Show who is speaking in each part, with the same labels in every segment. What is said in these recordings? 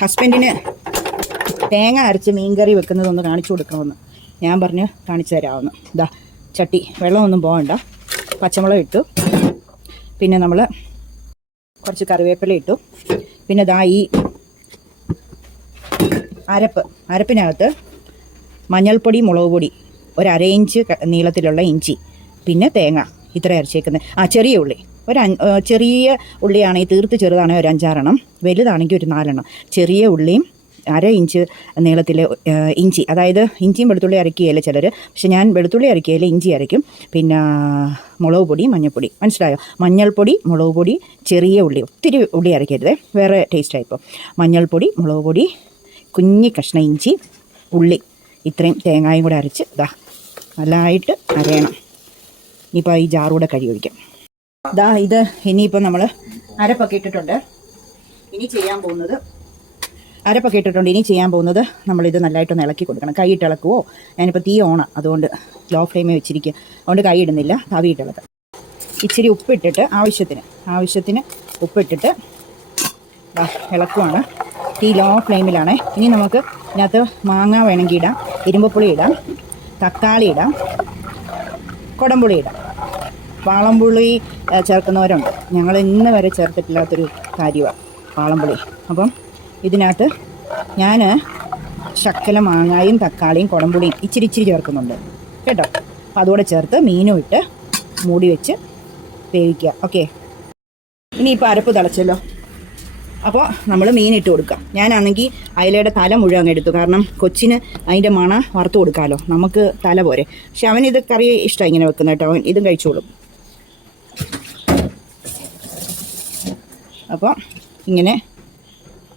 Speaker 1: ഹസ്ബൻഡിന് തേങ്ങ അരച്ച് മീൻകറി വെക്കുന്നതൊന്ന് കാണിച്ചു കൊടുക്കണമെന്ന്. ഞാൻ പറഞ്ഞ് കാണിച്ചു തരാമെന്ന്. ഇതാ ചട്ടി. വെള്ളമൊന്നും പോകണ്ട. പച്ചമുളക് ഇട്ടു. പിന്നെ നമ്മൾ കുറച്ച് കറിവേപ്പില ഇട്ടു. പിന്നെ ദാ ഈ അരപ്പ്. അരപ്പിനകത്ത് മഞ്ഞൾപ്പൊടി മുളക് പൊടി ഒരു അര ഇഞ്ച് നീളത്തിലുള്ള ഇഞ്ചി പിന്നെ തേങ്ങ ഇത്ര അരച്ചേക്കുന്നത്. ആ ചെറിയ ഉള്ളി. ഒരു ചെറിയ ഉള്ളിയാണെങ്കിൽ തീർത്ത് ചെറുതാണെങ്കിൽ ഒരു അഞ്ചാറെണ്ണം വലുതാണെങ്കിൽ ഒരു നാലെണ്ണം. ചെറിയ ഉള്ളിയും അര ഇഞ്ച് നീളത്തിൽ ഇഞ്ചി അതായത് ഇഞ്ചിയും വെളുത്തുള്ളി അരക്കുകയല്ലേ ചിലർ പക്ഷെ ഞാൻ വെളുത്തുള്ളി അരക്കുകയല്ലേ ഇഞ്ചി അരയ്ക്കും. പിന്നെ മുളക് പൊടി മഞ്ഞൾപ്പൊടി. മനസ്സിലായോ? മഞ്ഞൾപ്പൊടി മുളക് പൊടി ചെറിയ ഉള്ളി. ഒത്തിരി ഉള്ളി അരയ്ക്കരുത്. വേറെ ടേസ്റ്റ് ആയിപ്പോൾ മഞ്ഞൾപ്പൊടി മുളക് പൊടി കുഞ്ഞി കഷ്ണ ഇഞ്ചി ഉള്ളി. ഇത്രയും തേങ്ങായും കൂടെ അരച്ച് ഇതാ നല്ലതായിട്ട് അരയണം. ഇനിയിപ്പോൾ ഈ ജാറൂടെ കഴുകി ഒഴിക്കാം. ഇതാ ഇത് ഇനിയിപ്പോൾ നമ്മൾ അരപ്പൊക്കെ ഇട്ടിട്ടുണ്ട്. ഇനി ചെയ്യാൻ പോകുന്നത് അരപ്പൊക്കെ ഇട്ടിട്ടുണ്ട്. ഇനി ചെയ്യാൻ പോകുന്നത് നമ്മളിത് നല്ലതായിട്ടൊന്ന് ഇളക്കി കൊടുക്കണം. കൈയിട്ട് ഇളക്കുവോ? ഞാനിപ്പോൾ തീ ഓണാണ് അതുകൊണ്ട് ലോ ഫ്ലെയിമിൽ വെച്ചിരിക്കുക അതുകൊണ്ട് കൈ ഇടുന്നില്ല. തവിയിട്ട് ഇളക്കാം. ഇച്ചിരി ഉപ്പിട്ടിട്ട് ആവശ്യത്തിന് ആവശ്യത്തിന് ഉപ്പിട്ടിട്ട് ദാ ഇളക്കുവാണ്. തീ ലോ ഫ്ലെയിമിലാണ് ഇനി നമുക്ക് ഇതിനകത്ത് മാങ്ങ വേണമെങ്കിൽ ഇടാം. ഇരുമ്പപ്പുളി ഇടാം. തക്കാളി ഇടാം. കുടംപുളി ഇടാം. വാളംപുളി ചേർക്കുന്നവരുണ്ട്. ഞങ്ങൾ ഇന്ന് വരെ ചേർത്തിട്ടില്ലാത്തൊരു കാര്യമാണ് വാളംപുളി അപ്പം ഇതിനകത്ത് ഞാൻ ശക്കല മാങ്ങായും തക്കാളിയും കുടംപുളിയും ഇച്ചിരി ഇച്ചിരി ചേർക്കുന്നുണ്ട്. കേട്ടോ? അപ്പം അതുകൂടെ ചേർത്ത് മീനും ഇട്ട് മൂടി വെച്ച് വേവിക്കുക. ഓക്കെ? ഇനിയിപ്പോൾ അരപ്പ് തിളച്ചല്ലോ. അപ്പോൾ നമ്മൾ മീൻ ഇട്ട് കൊടുക്കാം. ഞാനാണെങ്കിൽ അയലയുടെ തല മുഴുവൻ അങ്ങ് എടുത്തു. കാരണം കൊച്ചിന് അതിന്റെ മണ വറുത്ത് കൊടുക്കാമല്ലോ നമുക്ക് തല പോരെ. പക്ഷെ അവൻ ഇത് കറി ഇഷ്ടമാണ് ഇങ്ങനെ വെക്കുന്ന കേട്ടോ. അവൻ ഇതും കഴിച്ചോളും. അപ്പോൾ ഇങ്ങനെ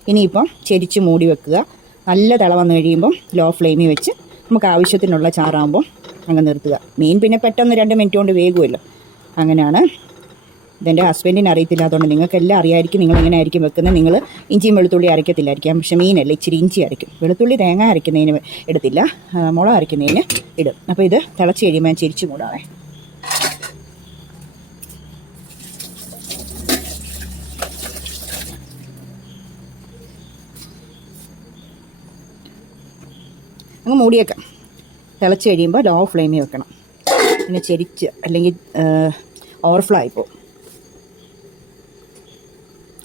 Speaker 1: ഇനിയിപ്പം ചെരിച്ച് മൂടി വെക്കുക. നല്ല തിള വന്നു കഴിയുമ്പം ലോ ഫ്ലെയിമിൽ വെച്ച് നമുക്ക് ആവശ്യത്തിനുള്ള ചാറാകുമ്പോൾ അങ്ങ് നിർത്തുക. മീൻ പിന്നെ പെട്ടെന്ന് രണ്ട് മിനിറ്റ് കൊണ്ട് വേകുമല്ലോ. അങ്ങനെയാണ് ഇതെന്റെ ഹസ്ബൻഡിന് അറിയത്തില്ലാത്തതുകൊണ്ട് നിങ്ങൾക്കെല്ലാം അറിയായിരിക്കും നിങ്ങൾ എങ്ങനെ ആയിരിക്കും വെക്കുന്നത്. നിങ്ങൾ ഇഞ്ചിയും വെളുത്തുള്ളി അരയ്ക്കത്തില്ലായിരിക്കാം. പക്ഷെ മീനല്ല ഇച്ചിരി ഇഞ്ചി അരയ്ക്കും. വെളുത്തുള്ളി തേങ്ങ അരയ്ക്കുന്നതിന് എടുത്തില്ല. മുളക് അരയ്ക്കുന്നതിന് ഇടും. അപ്പോൾ ഇത് തിളച്ച് കഴിയുമ്പോൾ ഞാൻ ചിരിച്ചു മൂടാവേ. അങ്ങ് മൂടിയേക്കാം. തിളച്ച് കഴിയുമ്പോൾ ലോ ഫ്ലെയിമിൽ വെക്കണം. പിന്നെ ചെരിച്ച് അല്ലെങ്കിൽ ഓവർഫ്ലോ ആയിപ്പോവും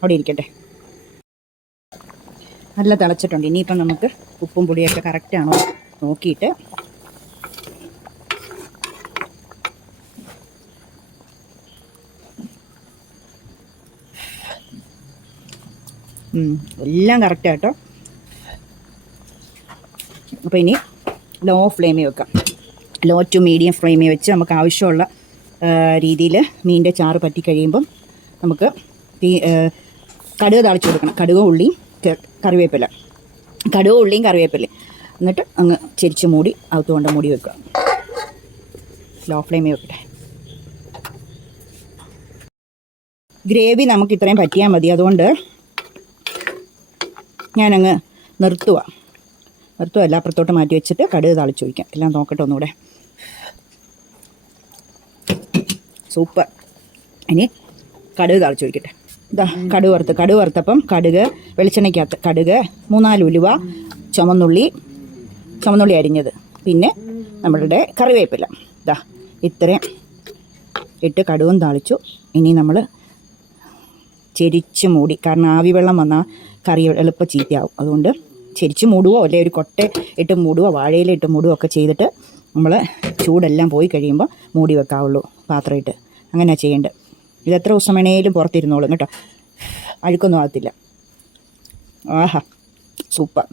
Speaker 1: അവിടെ ഇരിക്കട്ടെ. നല്ല തിളച്ചിട്ടുണ്ട്. ഇനിയിപ്പം നമുക്ക് ഉപ്പും പൊടിയൊക്കെ കറക്റ്റാണോ നോക്കിയിട്ട്. എല്ലാം കറക്റ്റാട്ടോ അപ്പോൾ ഇനി ലോ ഫ്ലെയിമിൽ വെക്കാം. ലോ ടു മീഡിയം ഫ്ലെയിമിൽ വെച്ച് നമുക്ക് ആവശ്യമുള്ള രീതിയിൽ മീനിന്റെ ചാറ് പറ്റി കഴിയുമ്പം നമുക്ക് തീ കടുക് താളിച്ച് കൊടുക്കണം. കടുക് ഉള്ളിയും കറിവേപ്പില. കടുക് ഉള്ളിയും കറിവേപ്പില എന്നിട്ട് അങ്ങ് ചെരിച്ച് മൂടി അകത്തുകൊണ്ട് മൂടി വെക്കുക. ലോ ഫ്ലെയിമിൽ വെക്കട്ടെ. ഗ്രേവി നമുക്ക് ഇത്രയും പറ്റിയാൽ മതി. അതുകൊണ്ട് ഞാനങ്ങ് നിർത്തുക നിർത്തുമല്ല അപ്പുറത്തോട്ട് മാറ്റി വെച്ചിട്ട് കടുക് താളിച്ച് ഒഴിക്കാം. എല്ലാം നോക്കട്ടെ ഒന്നുകൂടെ. സൂപ്പർ. ഇനി കടുക് താളിച്ച് ഒഴിക്കട്ടെ. ഇതാ കടുക് വറുത്ത്. കടുക് വറുത്തപ്പം കടുക് വെളിച്ചെണ്ണയ്ക്കകത്ത് കടുക് മൂന്നാൽ ഉലുവ ചുമന്നുള്ളി ചുമന്നുള്ളി അരിഞ്ഞത്. പിന്നെ നമ്മളുടെ കറിവേപ്പില. ഇതാ ഇത്രയും ഇട്ട് കടുവും താളിച്ചു. ഇനി നമ്മൾ ചെരിച്ച് മൂടി. കാരണം ആവി വെള്ളം വന്നാൽ കറി എളുപ്പം ചീത്തയാവും. അതുകൊണ്ട് ചെരിച്ച് മൂടുവോ അല്ലെ ഒരു കൊട്ട ഇട്ട് മൂടുവോ വാഴയില ഇട്ട് മൂടുവോ ഒക്കെ ചെയ്തിട്ട് നമ്മൾ ചൂടെല്ലാം പോയി കഴിയുമ്പോൾ മൂടി വെക്കാവുള്ളൂ പാത്രം ഇട്ട് അങ്ങനെയാണ് ചെയ്യേണ്ടത്. ഇത് എത്ര ദിവസം വേണേലും പുറത്തിരുന്നോളും കേട്ടോ. അഴുക്കൊന്നും ആകത്തില്ല. ആഹാ സൂപ്പർ.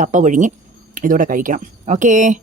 Speaker 1: കപ്പ പുഴുങ്ങി ഇതോടെ കഴിക്കണം. ഓക്കേ.